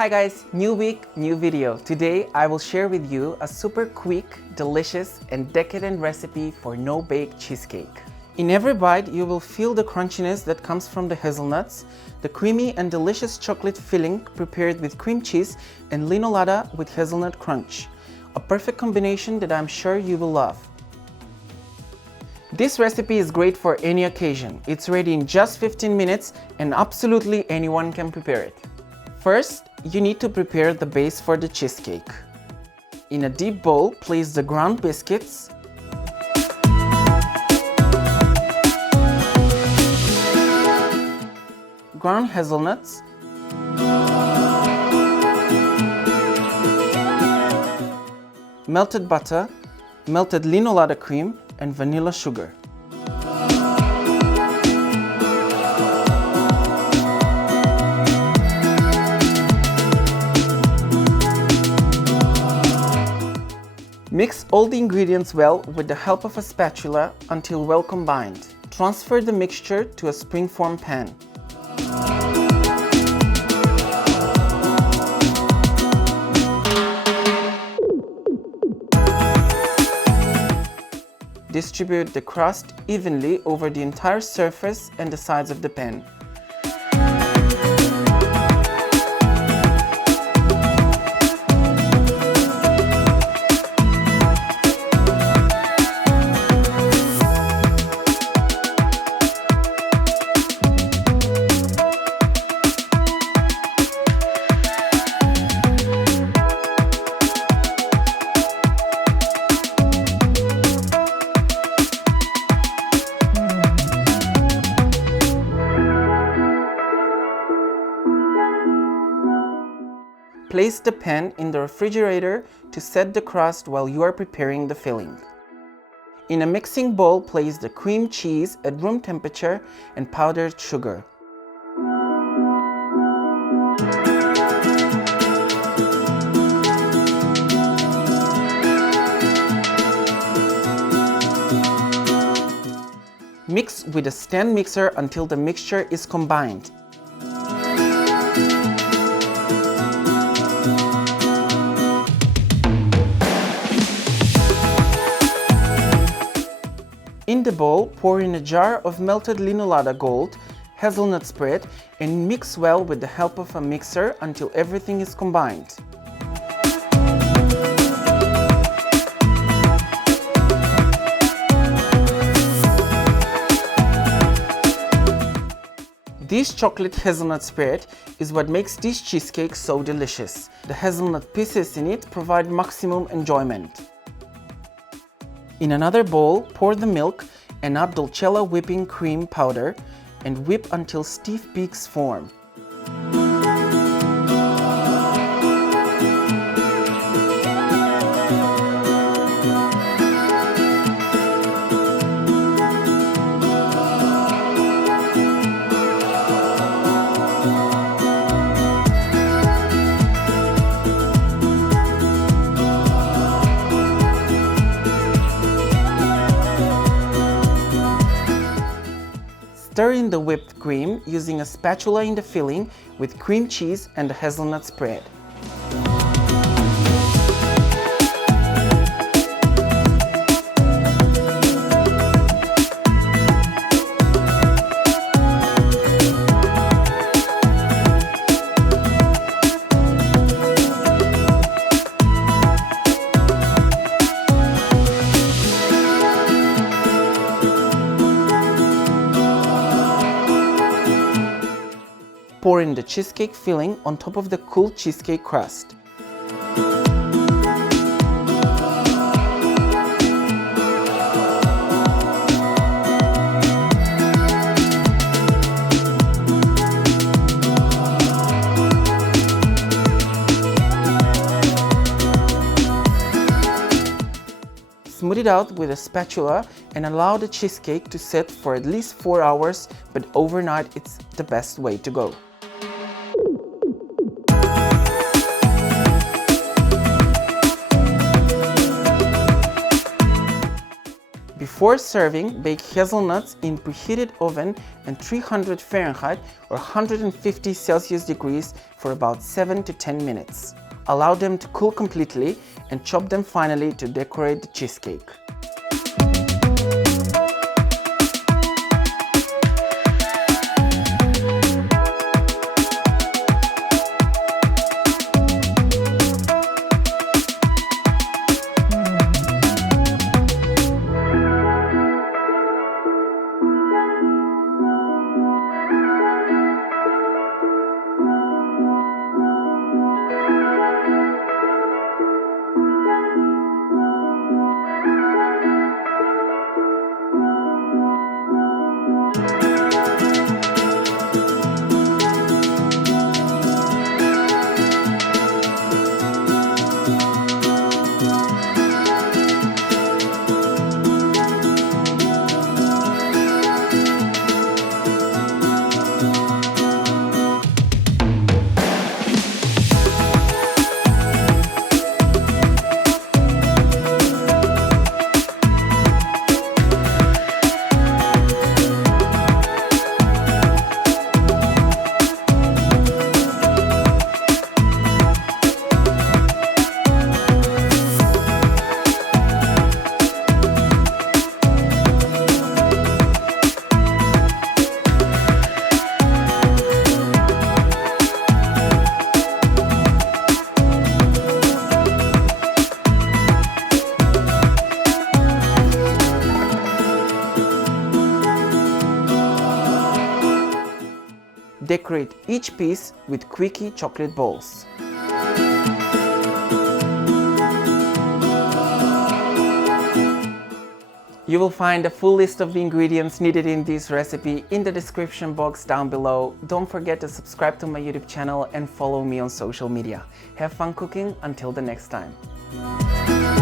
Hi guys, new week, new video. Today I will share with you a super quick, delicious and decadent recipe for no-bake cheesecake. In every bite you will feel the crunchiness that comes from the hazelnuts, the creamy and delicious chocolate filling prepared with cream cheese and Lino Lada with hazelnut crunch. A perfect combination that I'm sure you will love. This recipe is great for any occasion. It's ready in just 15 minutes and absolutely anyone can prepare it. First, you need to prepare the base for the cheesecake. In a deep bowl, place the ground biscuits, ground hazelnuts, melted butter, melted Lino Lada cream, and vanilla sugar. Mix all the ingredients well with the help of a spatula until well combined. Transfer the mixture to a springform pan. Distribute the crust evenly over the entire surface and the sides of the pan. Place the pan in the refrigerator to set the crust while you are preparing the filling. In a mixing bowl, place the cream cheese at room temperature and powdered sugar. Mix with a stand mixer until the mixture is combined. In the bowl, pour in a jar of melted Lino Lada Gold, hazelnut spread, and mix well with the help of a mixer until everything is combined. This chocolate hazelnut spread is what makes this cheesecake so delicious. The hazelnut pieces in it provide maximum enjoyment. In another bowl, pour the milk and add Dolcela whipping cream powder and whip until stiff peaks form. Stir in the whipped cream using a spatula in the filling with cream cheese and the hazelnut spread. Pour in the cheesecake filling on top of the cool cheesecake crust. Smooth it out with a spatula and allow the cheesecake to set for at least 4 hours, but overnight it's the best way to go. Before serving, bake hazelnuts in preheated oven at 300 Fahrenheit or 150 Celsius degrees for about 7 to 10 minutes. Allow them to cool completely and chop them finely to decorate the cheesecake. Decorate each piece with quickie chocolate balls. You will find a full list of the ingredients needed in this recipe in the description box down below. Don't forget to subscribe to my YouTube channel and follow me on social media. Have fun cooking until the next time.